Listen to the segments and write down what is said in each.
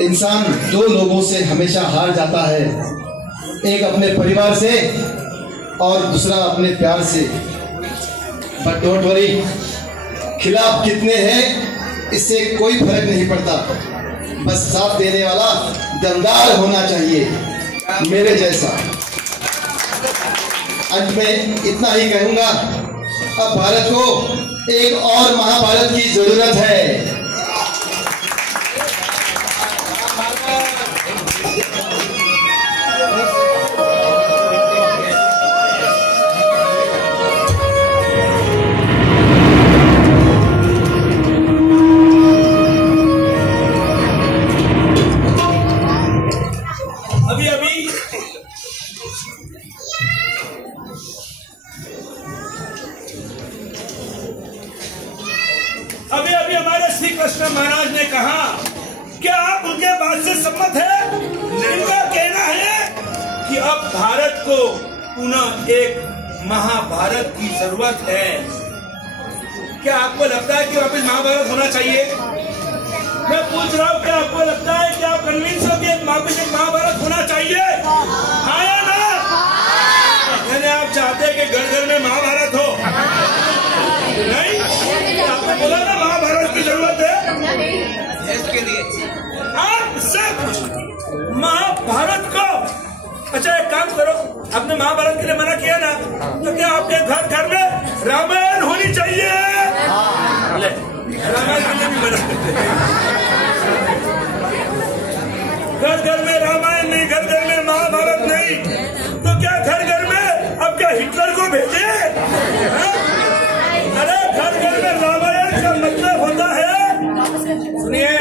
इंसान दो लोगों से हमेशा हार जाता है, एक अपने परिवार से और दूसरा अपने प्यार से। बट डोंट वरी, खिलाफ कितने हैं इससे कोई फर्क नहीं पड़ता, बस साथ देने वाला दमदार होना चाहिए मेरे जैसा। अंत में इतना ही कहूंगा, अब भारत को एक और महाभारत की जरूरत है। अभी हमारे श्री कृष्ण महाराज ने कहा, क्या आप उनके बात से सम्मत है? इनका कहना है कि अब भारत को पुनः एक महाभारत की जरूरत है। क्या आपको लगता है कि वापस महाभारत होना चाहिए? मैं पूछ रहा हूँ, क्या आपको लगता है कि आप कन्विंस हो कि वापस एक महाभारत होना चाहिए? हाँ या ना? यानी आप चाहते हैं कि घर घर में महाभारत हो? नहीं, आपने बोला ना महाभारत की जरूरत है इसके लिए। आप सब महाभारत को, अच्छा एक काम करो, आपने महाभारत के लिए मना किया ना, तो क्या आपके घर घर में रामायण होनी चाहिए? रामायण के लिए भी मना करते हैं। घर घर में रामायण नहीं, घर घर में महाभारत नहीं, तो क्या घर घर में अब क्या हिटलर को भेजे? अरे घर घर में रामायण का मतलब होता है, सुनिए,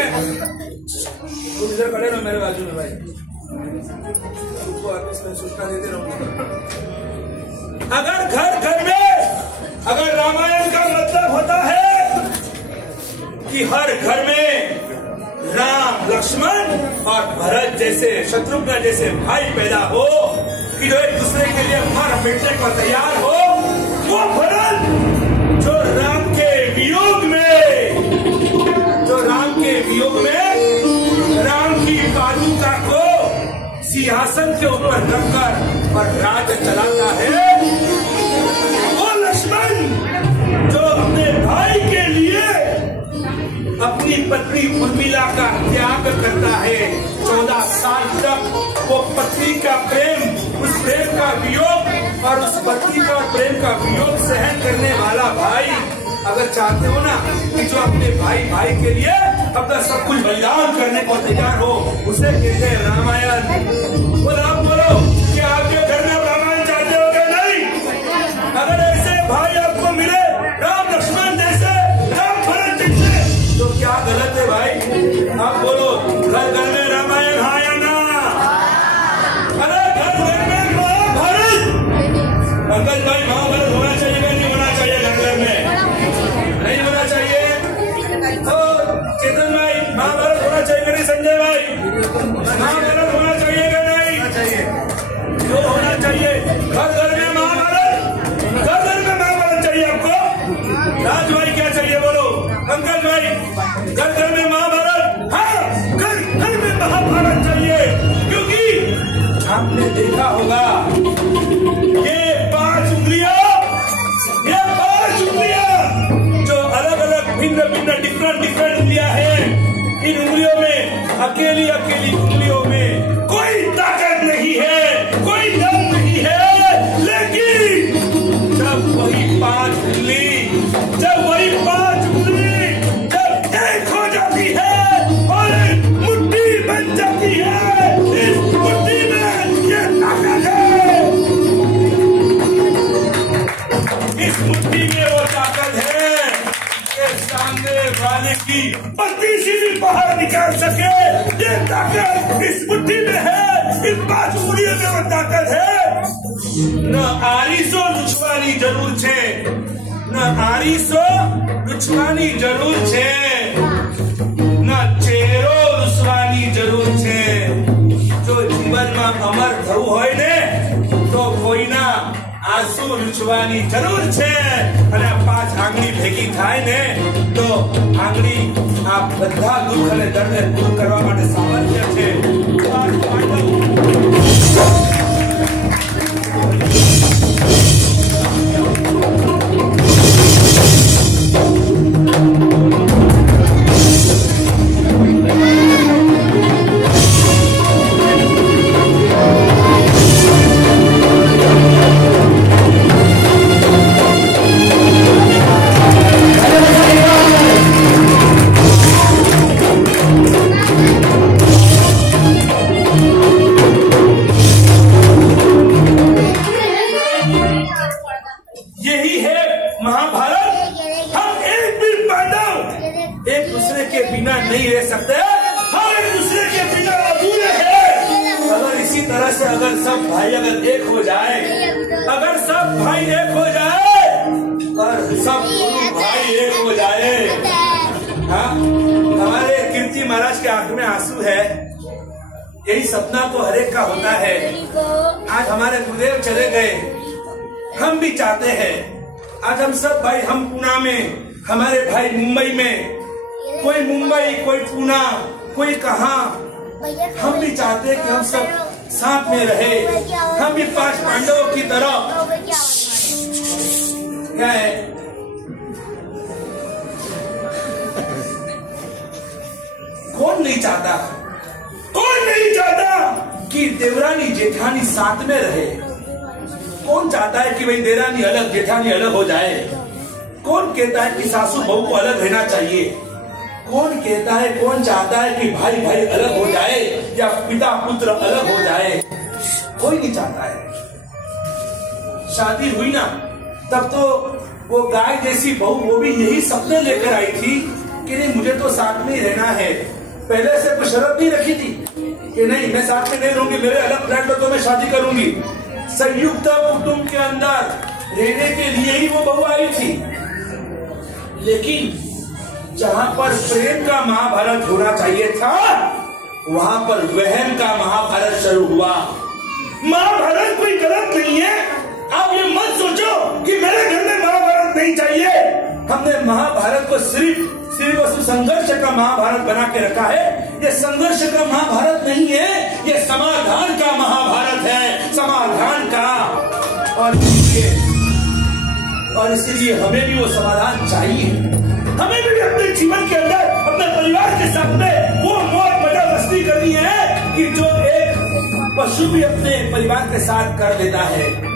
इधर खड़े रहो मेरे बाजू में भाई, उसको सूचना देते रहूंगा। अगर घर घर में अगर रामायण का मतलब होता है कि हर घर में राम, लक्ष्मण और भरत जैसे, शत्रुघ्न जैसे भाई पैदा हो, कि जो एक दूसरे के लिए मर मिटने को तैयार हो, वो भरत जो राम के वियोग में राम की पादुका को सिंहासन के ऊपर रखकर और राज चलाता है, वो लक्ष्मण जो अपने भाई के लिए अपनी पत्नी उर्मिला का त्याग करता है 14 साल तक, वो पत्नी का प्रेम, उस प्रेम का वियोग और उस पत्नी का प्रेम का वियोग सहन करने वाला भाई, अगर चाहते हो ना कि जो अपने भाई के लिए अपना सब कुछ बलिदान करने को तैयार हो, उसे कहते हैं रामायण। बोलो आप बोलो, क्या आपके घर में रामायण चाहते हो क्या? नहीं। अगर ऐसे भाई आपको मिले, राम लक्ष्मण जैसे, राम भरत जैसे, तो क्या गलत है भाई? आप बोलो, घर घर में रामायण हाँ या ना? अरे घर घर में महाभारत, अंकल भाई महाभारत होना चाहिए या नहीं होना चाहिए? घर घर में नहीं होना चाहिए? तो चेतन भाई महाभारत होना चाहिए कि नहीं? संजय भाई महाभारत होना चाहिए कि नहीं? जो होना चाहिए, घर घर में महाभारत, घर घर में महाभारत चाहिए आपको? राज भाई क्या चाहिए बोलो? अंकल भाई घर घर में महाभारत? हाँ, घर घर में महाभारत चाहिए, क्योंकि आपने देखा होगा ये 5 उंगलियां जो अलग अलग भिन्न भिन्न डिफरेंट उंगलियां हैं, इन उंगलियों में अकेली उंगलियों में कोई ताकत नहीं है, कोई दम नहीं है, लेकिन जब वही 5 उंगली जब एक हो जाती है और एक मुट्ठी बन जाती है, इस मुट्ठी में ये ताकत है, इस मुट्ठी में वो ताकत है कि सामने वाले की पत्ती भी बाहर निकाल सके। ये ताकत इस मुट्ठी में है, इन 5 उंगलियों में वो ताकत है। न आरिसो लुचवानी जरूर छे, न आरिसो लुचवानी जरूर छे, न चेहरो लुचवानी जरूर छे। जो जीवन में अमर थવું હોય ને તો કોઈના આંસુ લૂછવાની જરૂર છે, અને 5 આંગળી ભેગી થાય ને તો આંગળી આ બધા દુઃખ અને દર્દને દૂર કરવા માટે સામર્થ્ય इसी तरह से अगर सब भाई अगर एक हो जाए, अगर सब भाई एक हो जाए और सब भाई एक हो जाए, हाँ, हमारे कीर्ति महाराज के आंख में आंसू है। यही सपना तो हर एक का होता है। आज हमारे गुरुदेव चले गए, हम भी चाहते हैं आज हम सब भाई, हम पुणे में, हमारे भाई मुंबई में, कोई मुंबई, कोई पुणे, कोई कहाँ, हम भी चाहते हैं कि हम सब साथ में रहे। हम भी 5 पांडवों की तरह, क्या है, कौन नहीं चाहता, कौन नहीं चाहता कि देवरानी जेठानी साथ में रहे। कौन चाहता है कि भाई देवरानी अलग जेठानी अलग हो जाए। कौन कहता है कि सासू बहू को अलग रहना चाहिए। कौन कहता है, कौन चाहता है कि भाई भाई अलग हो जाए या पिता पुत्र अलग हो जाए। कोई नहीं चाहता है। शादी हुई ना, तब तो वो गाय जैसी बहू, वो भी यही सपने लेकर आई थी कि नहीं मुझे तो साथ में ही रहना है। पहले से कोई शर्त नहीं रखी थी कि नहीं मैं साथ में नहीं रहूंगी, मेरे अलग फ्लैट में तो मैं शादी करूंगी। संयुक्त कुटुंब के अंदर रहने के लिए ही वो बहू आई थी। लेकिन जहां पर प्रेम का महाभारत होना चाहिए था, वहां पर वहन का महाभारत शुरू हुआ। महाभारत कोई गलत नहीं है। आप ये मत सोचो कि मेरे घर में महाभारत नहीं चाहिए। हमने महाभारत को सिर्फ संघर्ष का महाभारत बना के रखा है। ये संघर्ष का महाभारत नहीं है, ये समाधान का महाभारत है, समाधान का। और इसीलिए हमें भी वो समाधान चाहिए। हमें भी अपने जीवन के अंदर अपने परिवार के साथ में वो मौज मजा मस्ती करनी है कि जो एक पशु भी अपने परिवार के साथ कर लेता है।